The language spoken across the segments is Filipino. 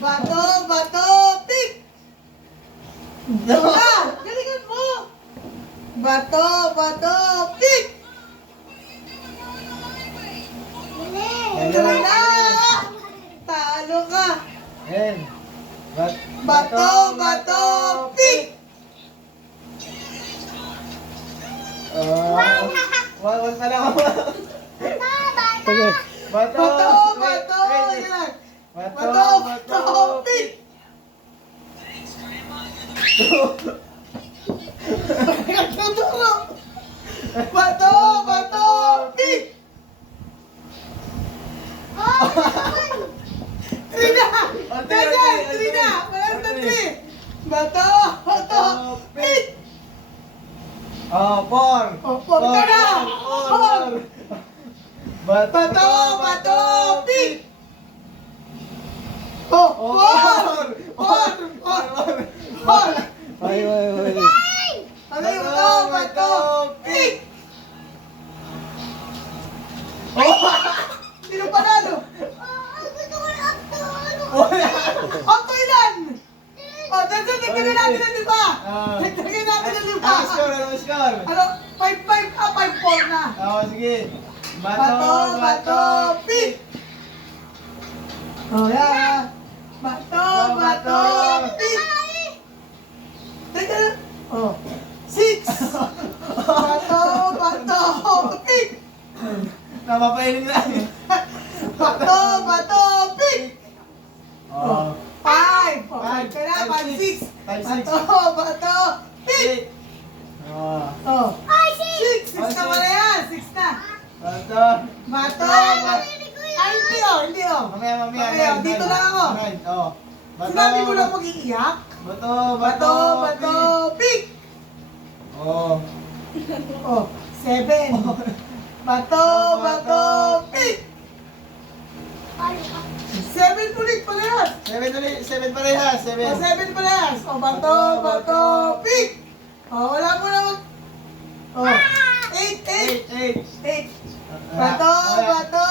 Bato, bato, pick! Wala! Galingan mo! Bato, bato, pick! Wala na! Talo ka! Ayan. Bato, bato, pick! One pa lang. Sige. Bato, Bato, wait, bato! wait. Yan. Bato, Bato, bato, pick! Nagtuturo! Bato, bato, pick! Three na! Daniel, three na! Wala na three! Bato, bato, pick! Four. Oh, four ka na! Four! Bato, bato, pick! Oh, four! Four! Four! Four! Ay. Ano yung bato, bato, pick! Sino panalo? Auto ilan? O, dagdagan natin ang lima! Dagdagan natin ang lima! Anong score? Anong score? Ano? 5-5, 5-4 na! Sige. Bato, bato, pick! O, yan! Bato, bato, pick! Teka na! O, 6! Bato, bato, pick! Napapahiling na. Bato, bato, pick! Oh. 5! Five. 5 ka na, 5-6! Five, six. Bato, bato, pick! Oh. 6! 6 na pala yan! 6 na! Bato. Bato! Ay, hindi oh! Hindi oh! Mamaya. Mamaya, dito lang ako. Bato. Sinabi mo lang mag-iiyak? Bato, Bato, bato, pick! Oh. Oh, 7. Bato, bato, pick! 7 ulit pala yan! 7 parehas. 7. O, 7 pala yan! O, bato, bato, pick! O, wala mo na mag... O, 8, 8, 8. 8. Bato, bato,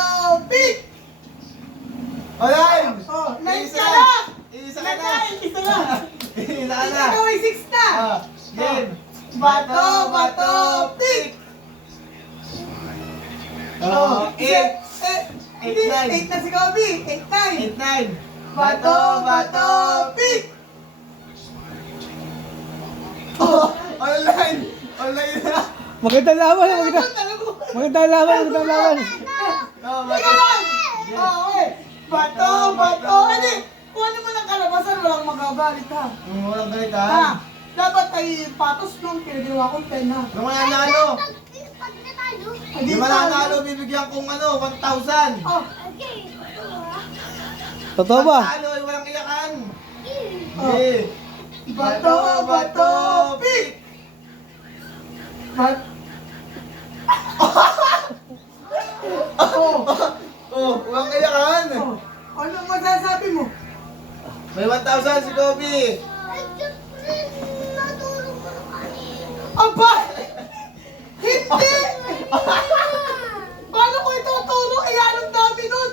pick! Alright! O, 9 ka na! Isa ka 9 na. na! Isa na! Isa ka na. Ikaw ay 6 na! Game. Bato, bato, pick! Oh, 8. 8 na si Kobe! 8, 9! 8, 9. Bato, bato, pick! Online. Online na. Magandang laban. Talago! Magandang laban. Teka lang! Oo, eh! Bato, bato! Ano kung ano man ang kalabasan, walang magagalit ha. Walang galit Ha? ha. Dapat ay patos nung pinagawa kong 10 ha. Yung mananalo. Ay, Yung mananalo, bibigyan kong 1,000. Oh, Totoo ba? Mananalo, walang iyakan. Oh. Hindi. bato, bato, pick! Bat... Oh, Oh, walang iyakan. oh. Ano ang masasabi mo? May 1,000 si Kobe. Aba! Hindi! Paano ko ituturo? Eh, anong dami nun?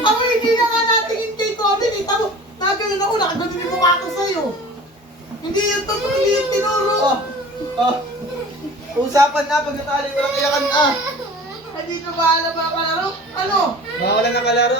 Ako hindi na nga natingin kay Kobe. Kita mo, nagano'n ako, nakaganon yung mukha ko sa'yo. Hindi yung totoo, hindi yung tinuro. Oh. Usapan na pag natali, walang iyakan na. Hindi ko ba alam mga kalaro? Ano? Wala na kalaro.